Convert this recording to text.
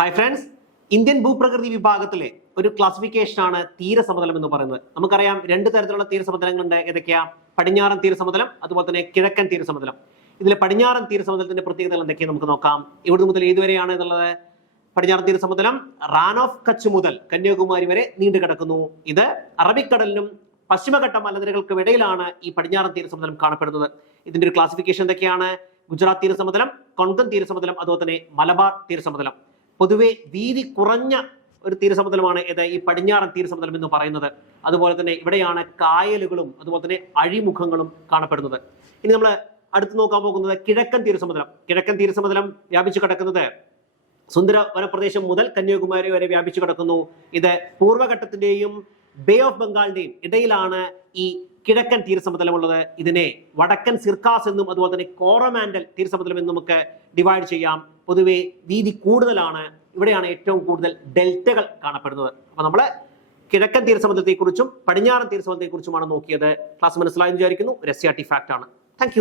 Hi friends Indian ഭൂപ്രകൃതി വിഭാഗത്തിലെ ഒരു ക്ലാസിഫിക്കേഷൻ ആണ് തീരസമതലം എന്ന് പറയുന്നത്. നമുക്കറിയാം രണ്ട് തരത്തിലുള്ള തീരസമതലങ്ങളുണ്ട്. ഏതൊക്കെയാ? പടിഞ്ഞാറൻ തീരസമതലം അതുപോലെ തന്നെ കിഴക്കൻ തീരസമതലം. ഇതിൽ പടിഞ്ഞാറൻ തീരസമതലത്തിന്റെ പ്രത്യേകതകൾ എന്തൊക്കെയാണ് നമുക്ക് നോക്കാം. ഇവിടുന്ന് മുതൽ ഏതുവരെയാണ് എന്നുള്ളത്? പടിഞ്ഞാറൻ തീരസമതലം റാൻ ഓഫ് കച്ച് മുതൽ കന്യാകുമാരി വരെ നീണ്ടു കിടക്കുന്നു. ഇത് അറബിക്കടലിനും പശ്ചിമഘട്ട മലനിരകൾക്കും ഇടയിലാണ് ഈ പടിഞ്ഞാറൻ തീരസമതലം കാണപ്പെടുന്നത്. ഇതിന്റെ ഒരു ക്ലാസിഫിക്കേഷൻ എന്തൊക്കെയാണ്? ഗുജറാത്ത് തീരസമതലം കൊങ്കൺ തീരസമതലം അതുപോലെ തന്നെ മലബാർ തീരസമുദ്രം പൊതുവെ വീതി കുറഞ്ഞ ഒരു തീരസമുദ്രമാണ് ഇത് ഈ പടിഞ്ഞാറൻ തീരസമുദ്രം എന്ന് പറയുന്നത്. അതുപോലെ തന്നെ ഇവിടെയാണ് കായലുകളും അതുപോലെ തന്നെ അഴിമുഖങ്ങളും കാണപ്പെടുന്നത്. ഇനി നമ്മൾ അടുത്ത് നോക്കാൻ പോകുന്നത് കിഴക്കൻ തീരസമുദ്രം. കിഴക്കൻ തീരസമുദ്രം വ്യാപിച്ചു കിടക്കുന്നത് സുന്ദര വനപ്രദേശം മുതൽ കന്യാകുമാരി വരെ വ്യാപിച്ചു കിടക്കുന്നു. ഇത് പൂർവഘട്ടത്തിന്റെയും ബേ ഓഫ് ബംഗാളിന്റെയും ഇടയിലാണ് ഈ കിഴക്കൻ തീരസമതലമുള്ളത്. ഇതിനെ വടക്കൻ സിർക്കാസ് എന്നും അതുപോലെ തന്നെ കോറമാൻഡൽ തീരസമതലം എന്നും നമുക്ക് ഡിവൈഡ് ചെയ്യാം. പൊതുവെ വീതി കൂടുതലാണ്. ഇവിടെയാണ് ഏറ്റവും കൂടുതൽ ഡെൽറ്റകൾ കാണപ്പെടുന്നത്. അപ്പൊ നമ്മൾ കിഴക്കൻ തീരസമുദ്രത്തെക്കുറിച്ചും പടിഞ്ഞാറൻ തീരസമുദ്രത്തെക്കുറിച്ചുമാണ് നോക്കിയത്. ക്ലാസ് മനസ്സിലായെന്ന് വിചാരിക്കുന്നു. രസ്യ ടി ഫാക്ട് ആണ് താങ്ക്